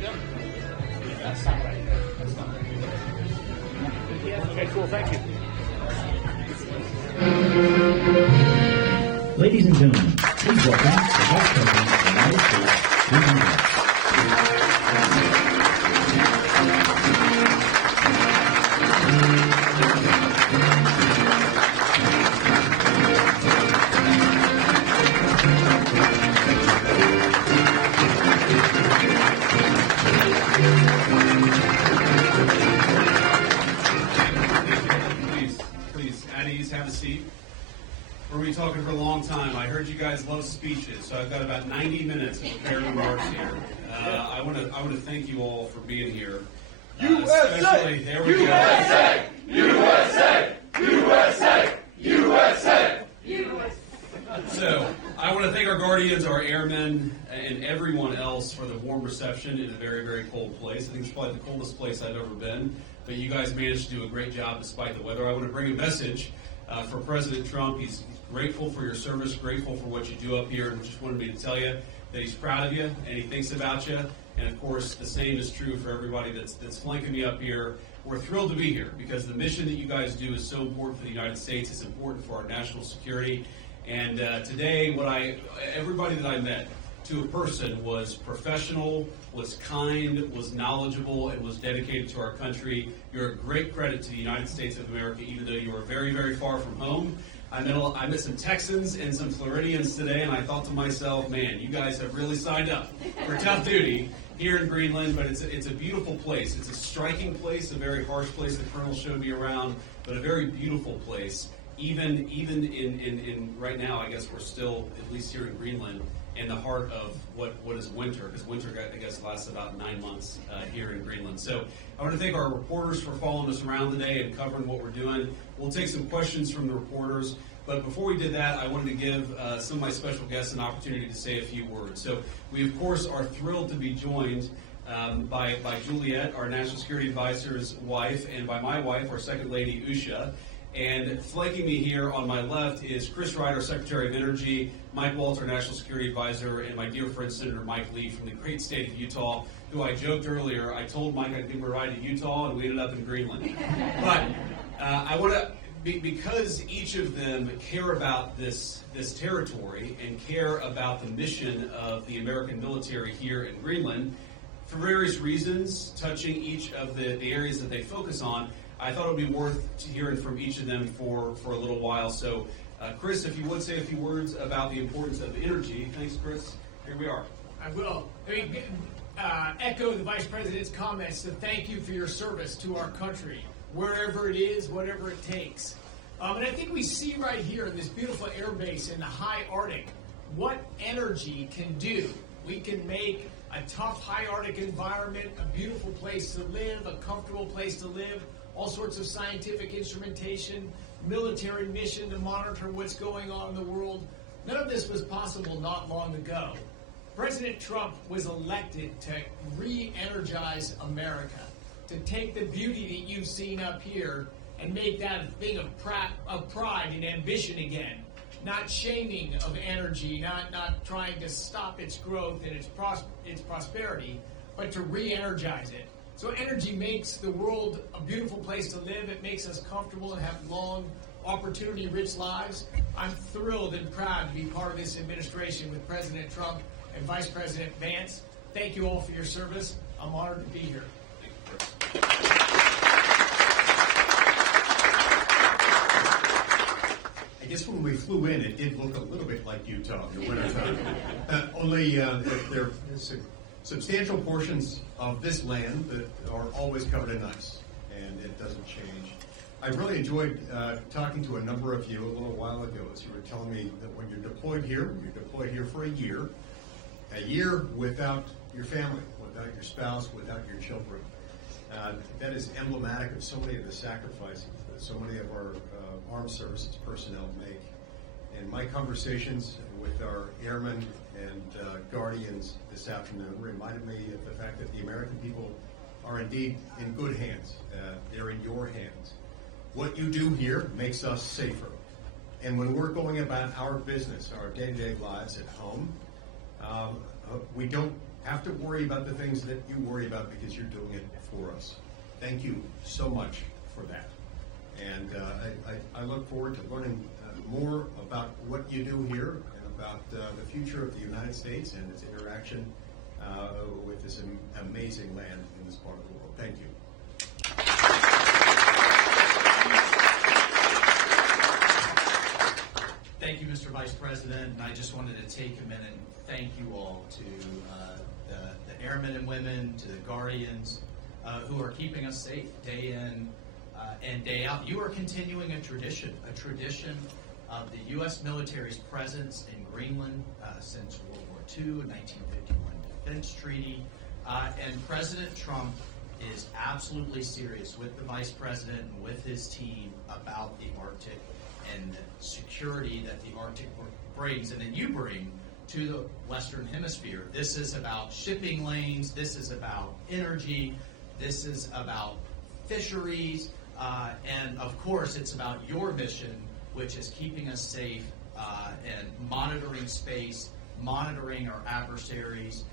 That's not right. That's not right. Okay, cool. Thank you. Ladies and gentlemen, please welcome the Vice President of the United States, Greenland. Please, at ease, have a seat. We're going to be talking for a long time. I heard you guys love speeches, so I've got about 90 minutes of prepared remarks here. I want to thank you all for being here. USA! There we USA! USA! USA! USA! USA! So, I want to thank our guardians, our airmen, and everyone else for the warm reception in a very, very cold place. I think it's probably the coldest place I've ever been, but you guys managed to do a great job despite the weather. I want to bring a message for President Trump. He's grateful for your service, grateful for what you do up here, and just wanted me to tell you that he's proud of you and he thinks about you. And of course, the same is true for everybody that's flanking me up here. We're thrilled to be here because the mission that you guys do is so important for the United States. It's important for our national security. And today, everybody that I met to a person was professional, was kind, was knowledgeable, and was dedicated to our country. You're a great credit to the United States of America, even though you are very, very far from home. I met some Texans and some Floridians today, and I thought to myself, man, you guys have really signed up for tough duty here in Greenland, but it's a beautiful place. It's a striking place, a very harsh place. The Colonel showed me around, but a very beautiful place. Even in right now, I guess we're still, at least here in Greenland, in the heart of what is winter, because winter, I guess, lasts about 9 months here in Greenland. So I want to thank our reporters for following us around today and covering what we're doing. We'll take some questions from the reporters, but before we did that, I wanted to give some of my special guests an opportunity to say a few words. So we, of course, are thrilled to be joined by Juliet, our National Security Advisor's wife, and by my wife, our Second Lady, Usha. And flanking me here on my left is Chris Wright, our Secretary of Energy, Mike Walter, National Security Advisor, and my dear friend Senator Mike Lee from the great state of Utah, who I joked earlier, I told Mike I'd give him a ride to Utah, and we ended up in Greenland. But I want to, because each of them care about this territory and care about the mission of the American military here in Greenland, for various reasons, touching each of the areas that they focus on, I thought it would be worth hearing from each of them for a little while. So, Chris, if you would say a few words about the importance of energy. Thanks, Chris. Here we are. I will. Echo the Vice President's comments to thank you for your service to our country, wherever it is, whatever it takes. And I think we see right here in this beautiful air base in the high Arctic what energy can do. We can make a tough high Arctic environment a beautiful place to live, a comfortable place to live, all sorts of scientific instrumentation, military mission to monitor what's going on in the world. None of this was possible not long ago. President Trump was elected to re-energize America, to take the beauty that you've seen up here and make that a thing of pride and ambition again. Not shaming of energy, not trying to stop its growth and its prosperity, but to re-energize it. So energy makes the world a beautiful place to live. It makes us comfortable and have long, opportunity-rich lives. I'm thrilled and proud to be part of this administration with President Trump and Vice President Vance. Thank you all for your service. I'm honored to be here. I guess when we flew in, it did look a little bit like Utah in the wintertime. Only there are substantial portions of this land that are always covered in ice, and it doesn't change. I really enjoyed talking to a number of you a little while ago as you were telling me that when you're deployed here for a year without your family, without your spouse, without your children. That is emblematic of so many of the sacrifices that so many of our armed services personnel make. And my conversations with our airmen and guardians this afternoon reminded me of the fact that the American people are indeed in good hands. They're in your hands. What you do here makes us safer. And when we're going about our business, our day-to-day lives at home, we don't have to worry about the things that you worry about because you're doing it for us. Thank you so much for that. And I look forward to learning more about what you do here and about the future of the United States and its interaction with this amazing land in this part of the world. Thank you. Thank you, Mr. Vice President. And I just wanted to take a minute and thank you all to the airmen and women, to the Guardians who are keeping us safe day in and day out. You are continuing a tradition of the U.S. military's presence in Greenland since World War II, 1951 Defense Treaty. And President Trump is absolutely serious with the Vice President and with his team about the Arctic and the security that the Arctic brings and that you bring to the Western Hemisphere. This is about shipping lanes, this is about energy, this is about fisheries, and of course it's about your mission, which is keeping us safe and monitoring space, monitoring our adversaries,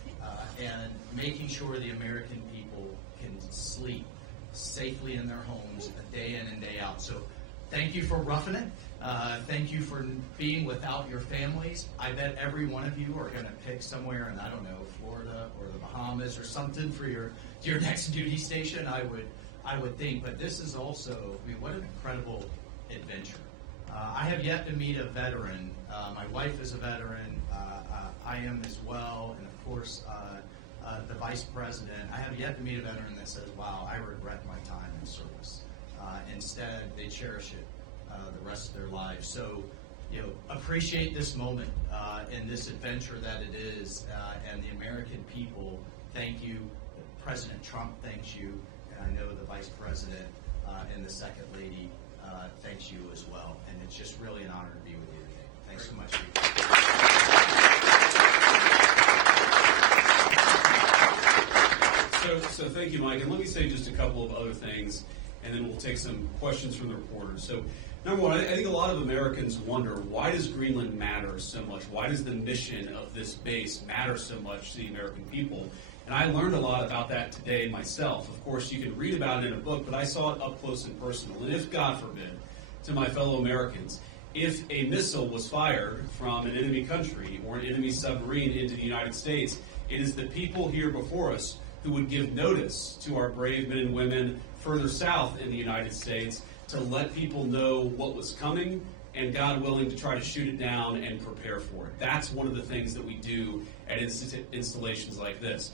and making sure the American people can sleep safely in their homes day in and day out. So thank you for roughing it. Thank you for being without your families. I bet every one of you are going to pick somewhere in, I don't know, Florida or the Bahamas or something for your next duty station, I would think. But this is also, I mean, what an incredible adventure. I have yet to meet a veteran. My wife is a veteran. I am as well. And of course, the Vice President. I have yet to meet a veteran that says, wow, I regret my time in service. Instead, they cherish it the rest of their lives. So, appreciate this moment and this adventure that it is. And the American people, thank you. President Trump thanks you. And I know the Vice President and the Second Lady thanks you as well. And it's just really an honor to be with you today. Thanks so much. So thank you, Mike. And let me say just a couple of other things, and then we'll take some questions from the reporters. So, number one, I think a lot of Americans wonder, why does Greenland matter so much? Why does the mission of this base matter so much to the American people? And I learned a lot about that today myself. Of course, you can read about it in a book, but I saw it up close and personal. And if, God forbid, to my fellow Americans, if a missile was fired from an enemy country or an enemy submarine into the United States, it is the people here before us who would give notice to our brave men and women further south in the United States to let people know what was coming and, God willing, to try to shoot it down and prepare for it. That's one of the things that we do at installations like this.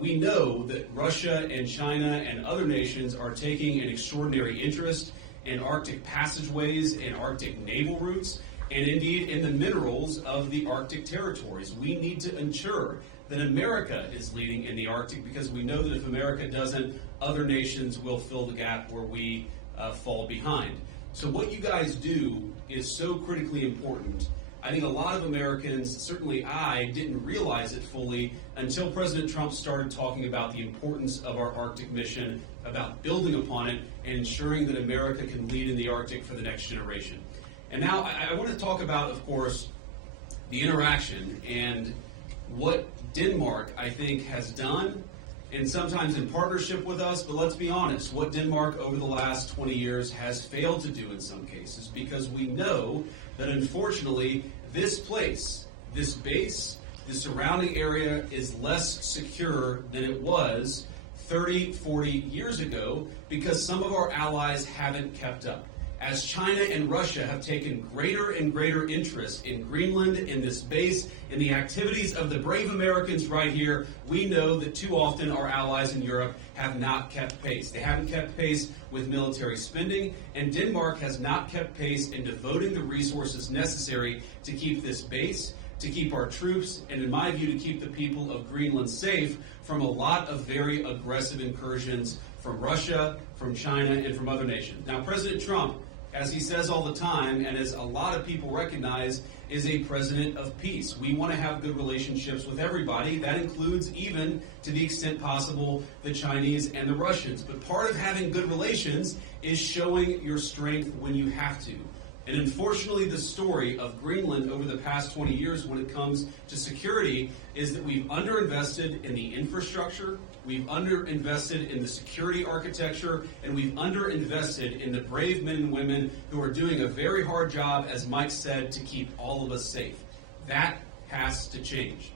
We know that Russia and China and other nations are taking an extraordinary interest in Arctic passageways and Arctic naval routes, and indeed in the minerals of the Arctic territories. We need to ensure that America is leading in the Arctic, because we know that if America doesn't, other nations will fill the gap where we fall behind. So what you guys do is so critically important. I think a lot of Americans, certainly I, didn't realize it fully until President Trump started talking about the importance of our Arctic mission, about building upon it, and ensuring that America can lead in the Arctic for the next generation. And now I want to talk about, of course, the interaction and what Denmark, I think, has done, and sometimes in partnership with us, but let's be honest, what Denmark over the last 20 years has failed to do in some cases, because we know that unfortunately this place, this base, the surrounding area is less secure than it was 30, 40 years ago, because some of our allies haven't kept up. As China and Russia have taken greater and greater interest in Greenland, in this base, in the activities of the brave Americans right here, we know that too often our allies in Europe have not kept pace. They haven't kept pace with military spending, and Denmark has not kept pace in devoting the resources necessary to keep this base, to keep our troops, and in my view, to keep the people of Greenland safe from a lot of very aggressive incursions from Russia, from China, and from other nations. Now, President Trump, as he says all the time, and as a lot of people recognize, is a president of peace. We want to have good relationships with everybody. That includes, even to the extent possible, the Chinese and the Russians. But part of having good relations is showing your strength when you have to. And unfortunately, the story of Greenland over the past 20 years when it comes to security is that we've underinvested in the infrastructure, we've underinvested in the security architecture, and we've underinvested in the brave men and women who are doing a very hard job, as Mike said, to keep all of us safe. That has to change.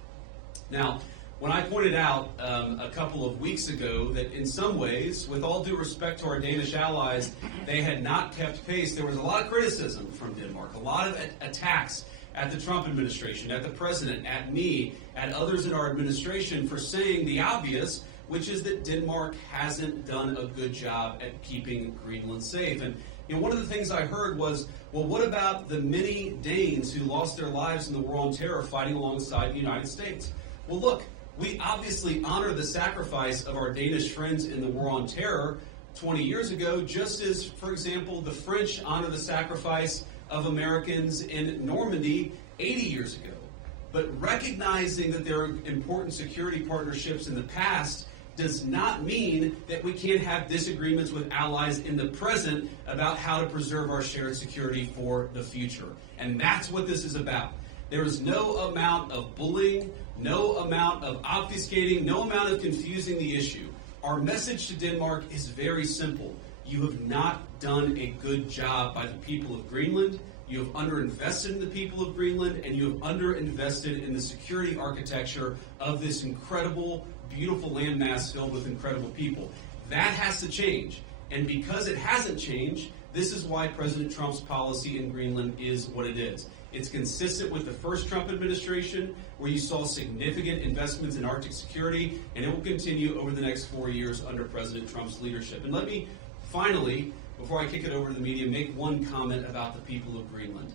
Now, when I pointed out a couple of weeks ago that in some ways, with all due respect to our Danish allies, they had not kept pace, there was a lot of criticism from Denmark, a lot of attacks at the Trump administration, at the president, at me, at others in our administration for saying the obvious, which is that Denmark hasn't done a good job at keeping Greenland safe. And one of the things I heard was, well, what about the many Danes who lost their lives in the war on terror fighting alongside the United States? Well, look, we obviously honor the sacrifice of our Danish friends in the war on terror 20 years ago, just as, for example, the French honor the sacrifice of Americans in Normandy 80 years ago. But recognizing that there are important security partnerships in the past does not mean that we can't have disagreements with allies in the present about how to preserve our shared security for the future. And that's what this is about. There is no amount of bullying, no amount of obfuscating, no amount of confusing the issue. Our message to Denmark is very simple. You have not done a good job by the people of Greenland. You have underinvested in the people of Greenland, and you have underinvested in the security architecture of this incredible, beautiful landmass filled with incredible people. That has to change. And because it hasn't changed, this is why President Trump's policy in Greenland is what it is. It's consistent with the first Trump administration, where you saw significant investments in Arctic security, and it will continue over the next 4 years under President Trump's leadership. And let me finally, before I kick it over to the media, make one comment about the people of Greenland.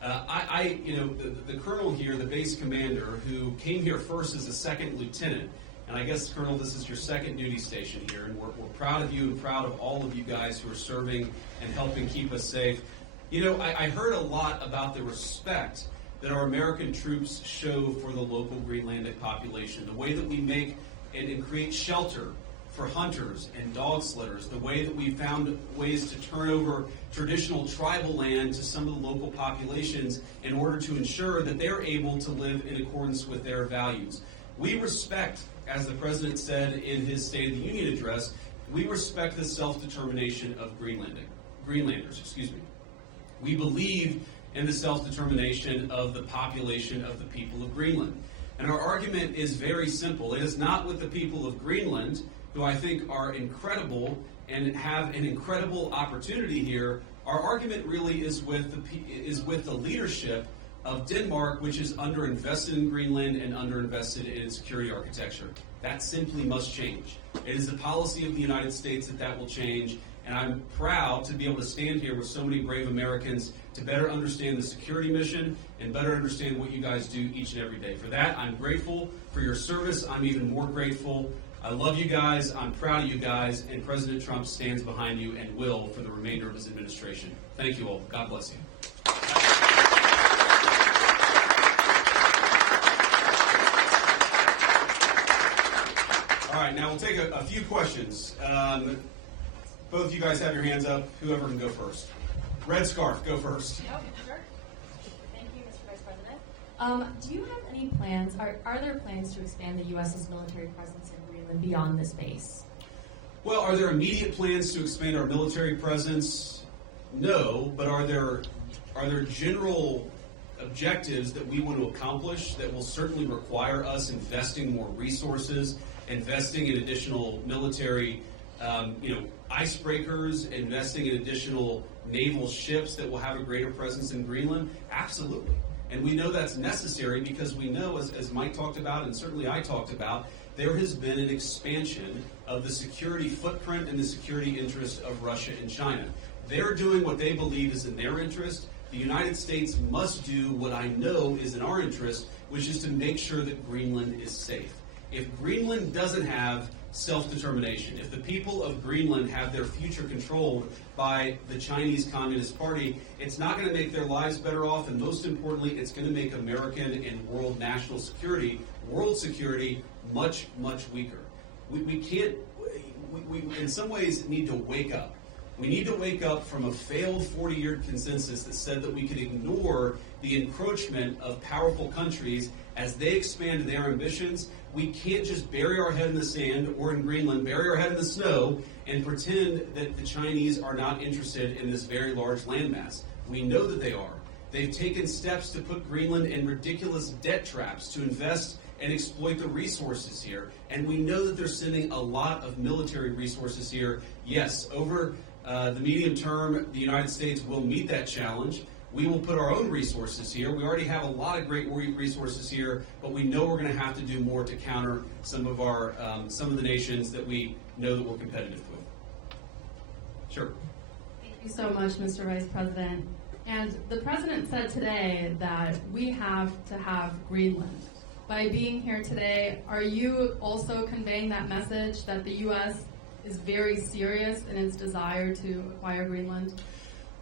The colonel here, the base commander, who came here first as a second lieutenant, and I guess, Colonel, this is your second duty station here, and we're proud of you and proud of all of you guys who are serving and helping keep us safe. I heard a lot about the respect that our American troops show for the local Greenlandic population, the way that we make and create shelter for hunters and dog sledders, the way that we found ways to turn over traditional tribal land to some of the local populations in order to ensure that they're able to live in accordance with their values. We respect, as the President said in his State of the Union address, we respect the self-determination of Greenlanders. We believe in the self-determination of the population of the people of Greenland. And our argument is very simple. It is not with the people of Greenland, who I think are incredible and have an incredible opportunity here. Our argument really is with the leadership of Denmark, which is underinvested in Greenland and underinvested in its security architecture. That simply must change. It is the policy of the United States that will change. And I'm proud to be able to stand here with so many brave Americans to better understand the security mission and better understand what you guys do each and every day. For that, I'm grateful for your service. I'm even more grateful. I love you guys. I'm proud of you guys. And President Trump stands behind you and will for the remainder of his administration. Thank you all. God bless you. All right, now we'll take a few questions. Both of you guys have your hands up. Whoever can go first. Red scarf, go first. Yep, sure. Thank you, Mr. Vice President. Do you have any plans, are there plans to expand the U.S.'s military presence in Greenland beyond this base? Well, are there immediate plans to expand our military presence? No, but are there general objectives that we want to accomplish that will certainly require us investing more resources, investing in additional military icebreakers, investing in additional naval ships that will have a greater presence in Greenland? Absolutely. And we know that's necessary because we know, as Mike talked about and certainly I talked about, there has been an expansion of the security footprint and the security interest of Russia and China. They're doing what they believe is in their interest. The United States must do what I know is in our interest, which is to make sure that Greenland is safe. If Greenland doesn't have self-determination, if the people of Greenland have their future controlled by the Chinese Communist Party, it's not going to make their lives better off, and most importantly, it's going to make American and world national security, world security, much, much weaker. We in some ways need to wake up. We need to wake up from a failed 40-year consensus that said that we could ignore the encroachment of powerful countries as they expand their ambitions. We can't just bury our head in the sand, or in Greenland, bury our head in the snow and pretend that the Chinese are not interested in this very large landmass. We know that they are. They've taken steps to put Greenland in ridiculous debt traps to invest and exploit the resources here. And we know that they're sending a lot of military resources here. Yes, over the medium term, the United States will meet that challenge. We will put our own resources here. We already have a lot of great resources here, but we know we're going to have to do more to counter some of the nations that we know that we're competitive with. Sure. Thank you so much, Mr. Vice President. And the President said today that we have to have Greenland. By being here today, are you also conveying that message that the U.S. is very serious in its desire to acquire Greenland?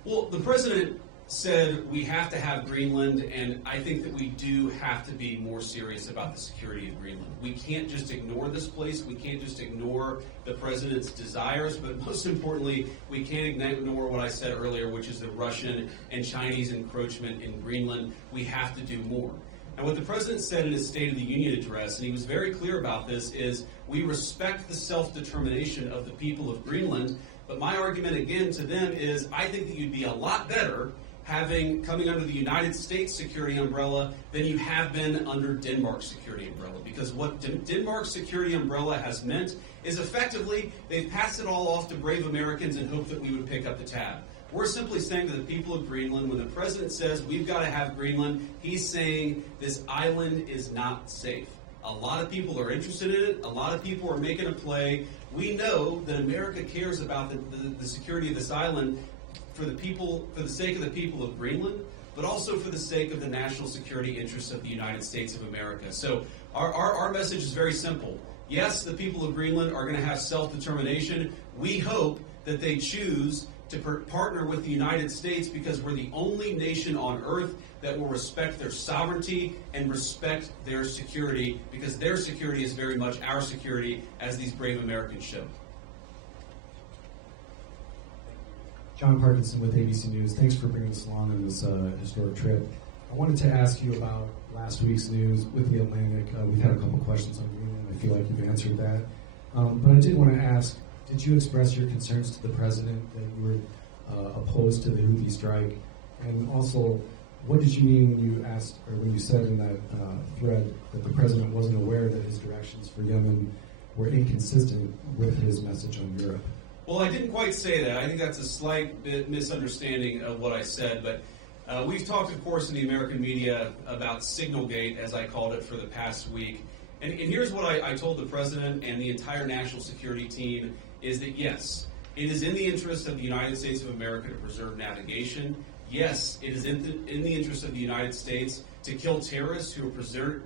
Well, the President said we have to have Greenland, and I think that we do have to be more serious about the security of Greenland. We can't just ignore this place. We can't just ignore the President's desires, but most importantly, we can't ignore what I said earlier, which is the Russian and Chinese encroachment in Greenland. We have to do more. And what the President said in his State of the Union address, and he was very clear about this, is we respect the self-determination of the people of Greenland, but my argument again to them is I think that you'd be a lot better coming under the United States security umbrella than you have been under Denmark's security umbrella. Because what Denmark's security umbrella has meant is effectively they've passed it all off to brave Americans and hope that we would pick up the tab. We're simply saying to the people of Greenland, when the President says we've got to have Greenland, he's saying this island is not safe. A lot of people are interested in it. A lot of people are making a play. We know that America cares about the security of this island for the sake of the people of Greenland, but also for the sake of the national security interests of the United States of America. So our message is very simple. Yes, the people of Greenland are going to have self-determination. We hope that they choose to partner with the United States because we're the only nation on earth that will respect their sovereignty and respect their security, because their security is very much our security, as these brave Americans show. John Parkinson with ABC News. Thanks for bringing us along on this historic trip. I wanted to ask you about last week's news with the Atlantic. We've had a couple questions on Greenland. I feel like you've answered that. But I did want to ask, did you express your concerns to the President that you were opposed to the Houthi strike? And also, what did you mean when you asked, or when you said in that thread that the President wasn't aware that his directions for Yemen were inconsistent with his message on Europe? Well, I didn't quite say that. I think that's a slight misunderstanding of what I said. But we've talked, of course, in the American media about Signalgate, as I called it, for the past week. And here's what I told the President and the entire national security team, is that, yes, it is in the interest of the United States of America to preserve navigation. Yes, it is in the interest of the United States to kill terrorists who are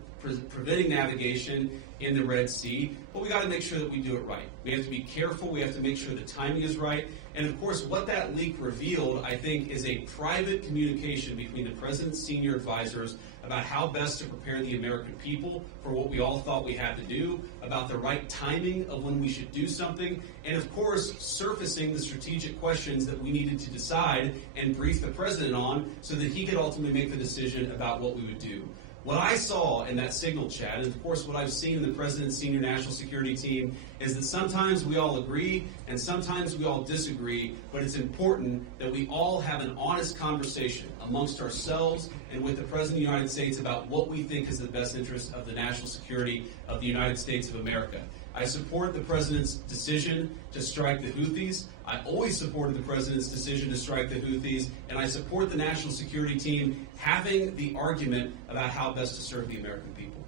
preventing navigation in the Red Sea, but we got to make sure that we do it right. We have to be careful. We have to make sure the timing is right. And of course, what that leak revealed, I think, is a private communication between the President's senior advisors about how best to prepare the American people for what we all thought we had to do, about the right timing of when we should do something, and of course, surfacing the strategic questions that we needed to decide and brief the President on so that he could ultimately make the decision about what we would do. What I saw in that signal chat, and of course what I've seen in the President's senior national security team, is that sometimes we all agree and sometimes we all disagree, but it's important that we all have an honest conversation amongst ourselves and with the President of the United States about what we think is the best interest of the national security of the United States of America. I support the President's decision to strike the Houthis. I always supported the President's decision to strike the Houthis, and I support the national security team having the argument about how best to serve the American people.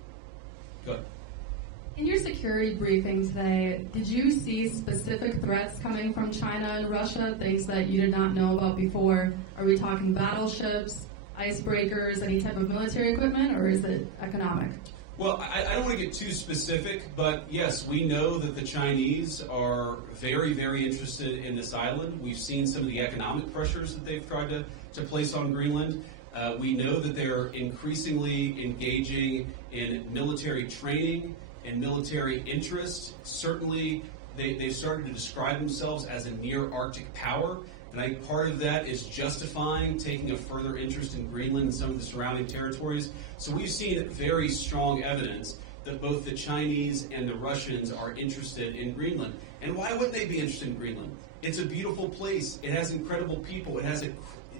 Go ahead. In your security briefing today, did you see specific threats coming from China and Russia, things that you did not know about before? Are we talking battleships, icebreakers, any type of military equipment, or is it economic? Well, I don't want to get too specific, but yes, we know that the Chinese are very, very interested in this island. We've seen some of the economic pressures that they've tried to place on Greenland. We know that they're increasingly engaging in military training and military interest. Certainly, they've started to describe themselves as a near Arctic power. And I think part of that is justifying taking a further interest in Greenland and some of the surrounding territories. So we've seen very strong evidence that both the Chinese and the Russians are interested in Greenland. And why wouldn't they be interested in Greenland? It's a beautiful place. It has incredible people. It has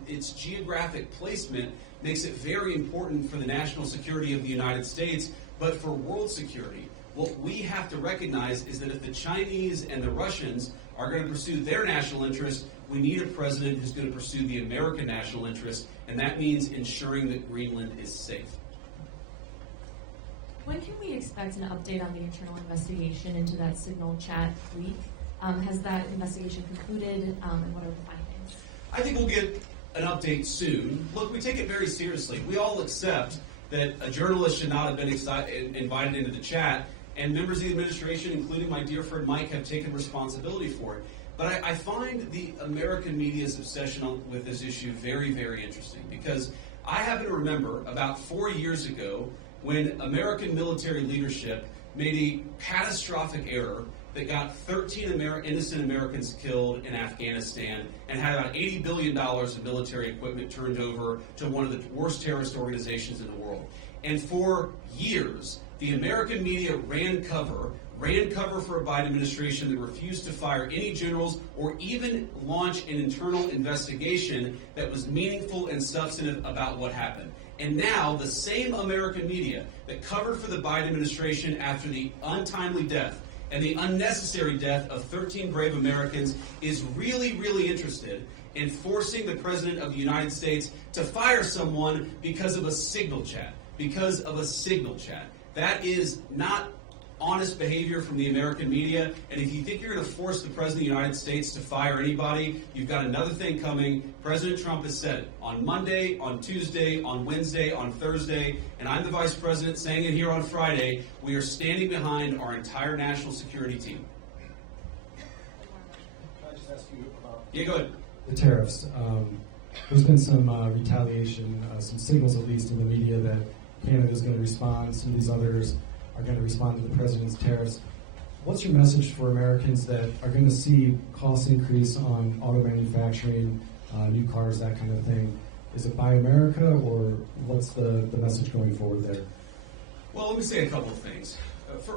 its geographic placement makes it very important for the national security of the United States, but for world security. What we have to recognize is that if the Chinese and the Russians are going to pursue their national interest, we need a president who's going to pursue the American national interest, and that means ensuring that Greenland is safe. When can we expect an update on the internal investigation into that signal chat leak? Has that investigation concluded, and what are the findings? I think we'll get an update soon. Look, we take it very seriously. We all accept that a journalist should not have been invited into the chat, and members of the administration, including my dear friend Mike, have taken responsibility for it. But I find the American media's obsession with this issue very, very interesting, because I happen to remember about 4 years ago when American military leadership made a catastrophic error that got 13 innocent Americans killed in Afghanistan and had about $80 billion of military equipment turned over to one of the worst terrorist organizations in the world. And for years, the American media ran cover for a Biden administration that refused to fire any generals or even launch an internal investigation that was meaningful and substantive about what happened. And now the same American media that covered for the Biden administration after the untimely death and the unnecessary death of 13 brave Americans is really, really interested in forcing the President of the United States to fire someone because of a signal chat. Because of a signal chat. That is not honest behavior from the American media, and if you think you're going to force the President of the United States to fire anybody, you've got another thing coming. President Trump has said it on Monday, on Tuesday, on Wednesday, on Thursday, and I'm the Vice President saying it here on Friday. We are standing behind our entire national security team. Can I just ask you about... Yeah, go ahead. The tariffs. There's been some retaliation, some signals at least in the media that Canada's going to respond, some of these others are going to respond to the president's tariffs. What's your message for Americans that are going to see costs increase on auto manufacturing, new cars, that kind of thing? Is it Buy America, or what's the message going forward there? Well, let me say a couple of things.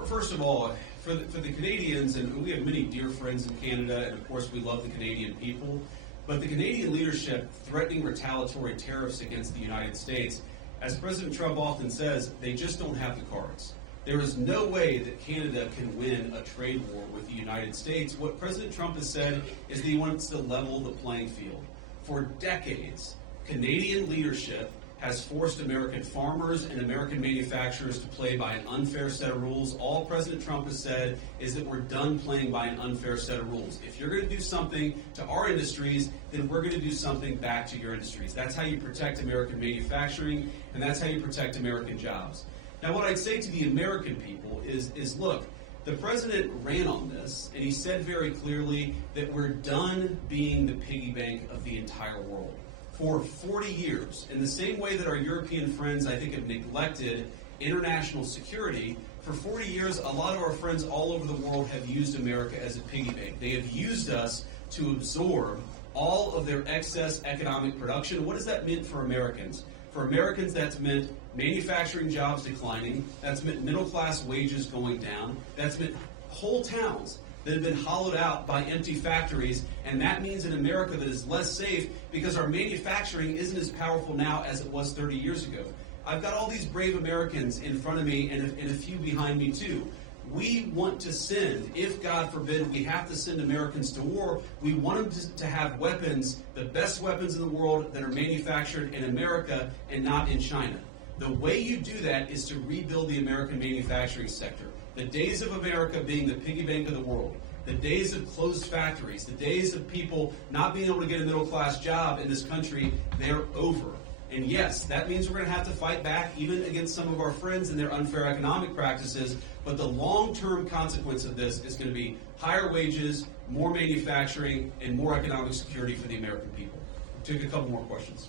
First of all, for the Canadians, and we have many dear friends in Canada, and of course we love the Canadian people, but the Canadian leadership threatening retaliatory tariffs against the United States, as President Trump often says, they just don't have the cards. There is no way that Canada can win a trade war with the United States. What President Trump has said is that he wants to level the playing field. For decades, Canadian leadership has forced American farmers and American manufacturers to play by an unfair set of rules. All President Trump has said is that we're done playing by an unfair set of rules. If you're going to do something to our industries, then we're going to do something back to your industries. That's how you protect American manufacturing, and that's how you protect American jobs. Now, what I'd say to the American people is look, the president ran on this, and he said very clearly that we're done being the piggy bank of the entire world. For 40 years, in the same way that our European friends, I think, have neglected international security, for 40 years, a lot of our friends all over the world have used America as a piggy bank. They have used us to absorb all of their excess economic production. What does that mean for Americans? For Americans, that's meant manufacturing jobs declining. That's meant middle-class wages going down. That's meant whole towns that have been hollowed out by empty factories. And that means an America that is less safe because our manufacturing isn't as powerful now as it was 30 years ago. I've got all these brave Americans in front of me and a few behind me, too. We want to send, if God forbid we have to send Americans to war, we want them to have weapons, the best weapons in the world that are manufactured in America and not in China. The way you do that is to rebuild the American manufacturing sector. The days of America being the piggy bank of the world, the days of closed factories, the days of people not being able to get a middle-class job in this country, they're over. And yes, that means we're going to have to fight back even against some of our friends and their unfair economic practices, but the long-term consequence of this is going to be higher wages, more manufacturing, and more economic security for the American people. We'll take a couple more questions.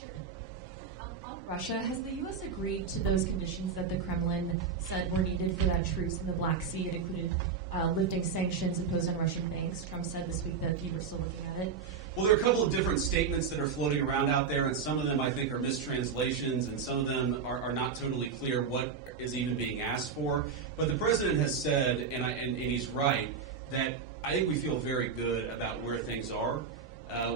On Russia, has the U.S. agreed to those conditions that the Kremlin said were needed for that truce in the Black Sea? It included lifting sanctions imposed on Russian banks. Trump said this week that you were still looking at it. Well, there are a couple of different statements that are floating around out there, and some of them I think are mistranslations, and some of them are not totally clear what is even being asked for. But the president has said, and he's right, that I think we feel very good about where things are.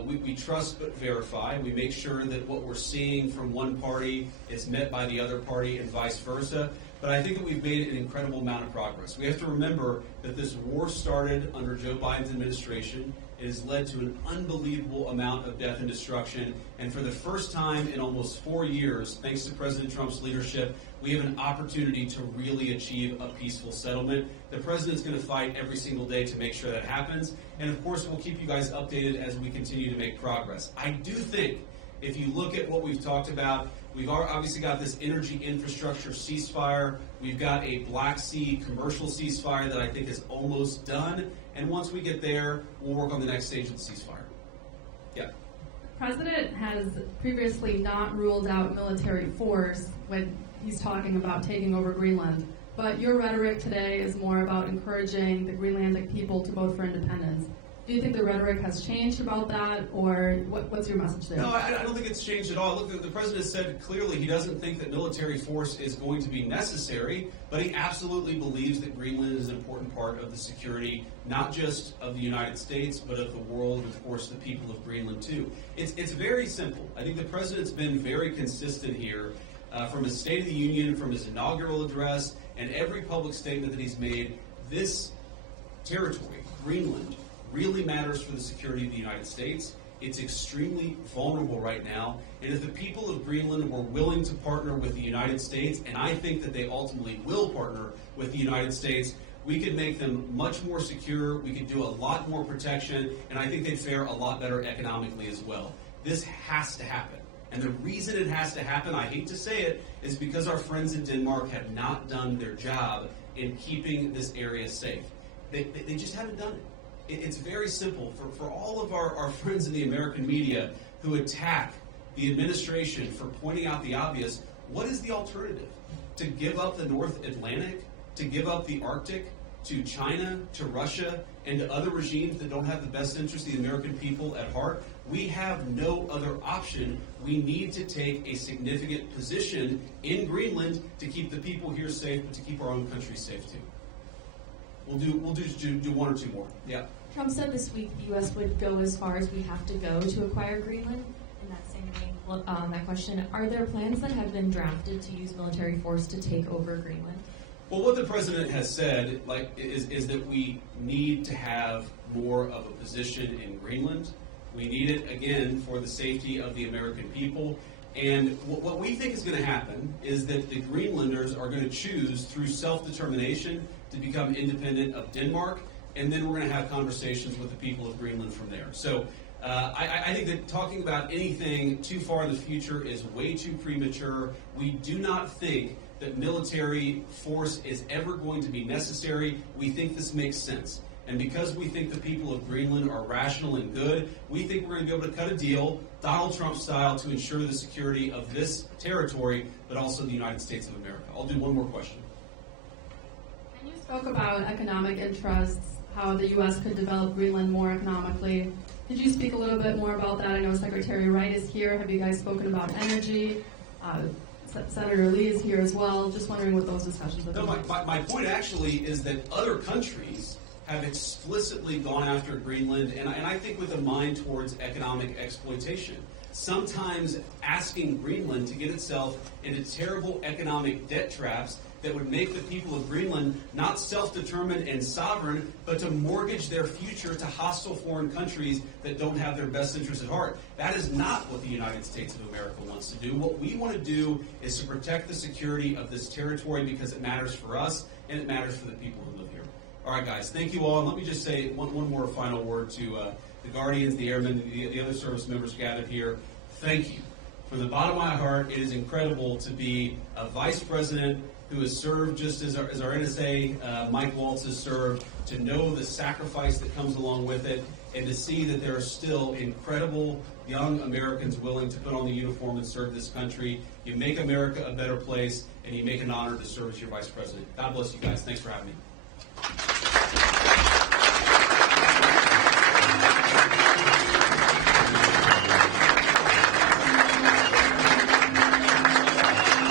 We trust but verify. We make sure that what we're seeing from one party is met by the other party and vice versa. But I think that we've made an incredible amount of progress. We have to remember that this war started under Joe Biden's administration. It has led to an unbelievable amount of death and destruction. And for the first time in almost 4 years, thanks to President Trump's leadership, we have an opportunity to really achieve a peaceful settlement. The president's going to fight every single day to make sure that happens. And of course, we'll keep you guys updated as we continue to make progress. I do think if you look at what we've talked about, we've obviously got this energy infrastructure ceasefire. We've got a Black Sea commercial ceasefire that I think is almost done. And once we get there, we'll work on the next stage of the ceasefire. Yeah. The president has previously not ruled out military force when he's talking about taking over Greenland. But your rhetoric today is more about encouraging the Greenlandic people to vote for independence. Do you think the rhetoric has changed about that, or what's your message there? No, I don't think it's changed at all. Look, the president said clearly he doesn't think that military force is going to be necessary, but he absolutely believes that Greenland is an important part of the security, not just of the United States, but of the world, and of course the people of Greenland too. It's very simple. I think the president's been very consistent here from his State of the Union, from his inaugural address, and every public statement that he's made. This territory, Greenland, really matters for the security of the United States. It's extremely vulnerable right now, and if the people of Greenland were willing to partner with the United States, and I think that they ultimately will partner with the United States, we could make them much more secure, we could do a lot more protection, and I think they'd fare a lot better economically as well. This has to happen. And the reason it has to happen, I hate to say it, is because our friends in Denmark have not done their job in keeping this area safe. They just haven't done it. It's very simple. For all of our friends in the American media who attack the administration for pointing out the obvious, what is the alternative? To give up the North Atlantic? To give up the Arctic? To China? To Russia? And to other regimes that don't have the best interest of the American people at heart? We have no other option. We need to take a significant position in Greenland to keep the people here safe, but to keep our own country safe too. We'll do one or two more. Yeah. Trump said this week the U.S. would go as far as we have to go to acquire Greenland. In that same vein, that question, are there plans that have been drafted to use military force to take over Greenland? Well, what the president has said is that we need to have more of a position in Greenland. We need it, again, for the safety of the American people. And what we think is going to happen is that the Greenlanders are going to choose through self-determination to become independent of Denmark, and then we're going to have conversations with the people of Greenland from there. So I think that talking about anything too far in the future is way too premature. We do not think that military force is ever going to be necessary. We think this makes sense. And because we think the people of Greenland are rational and good, we think we're going to be able to cut a deal, Donald Trump style, to ensure the security of this territory, but also the United States of America. I'll do one more question. And you spoke about economic interests, how the U.S. could develop Greenland more economically. Could you speak a little bit more about that? I know Secretary Wright is here. Have you guys spoken about energy? Senator Lee is here as well. Just wondering what those discussions have been. No, my point actually is that other countries have explicitly gone after Greenland, and I think with a mind towards economic exploitation. Sometimes asking Greenland to get itself into terrible economic debt traps that would make the people of Greenland not self-determined and sovereign, but to mortgage their future to hostile foreign countries that don't have their best interests at heart. That is not what the United States of America wants to do. What we want to do is to protect the security of this territory because it matters for us and it matters for the people who live here. All right, guys, thank you all. And let me just say one more final word to the Guardians, the Airmen, the other service members gathered here. Thank you. From the bottom of my heart, it is incredible to be a vice president who has served just as our NSA, Mike Waltz, has served, to know the sacrifice that comes along with it, and to see that there are still incredible young Americans willing to put on the uniform and serve this country. You make America a better place, and you make an honor to serve as your vice president. God bless you guys. Thanks for having me.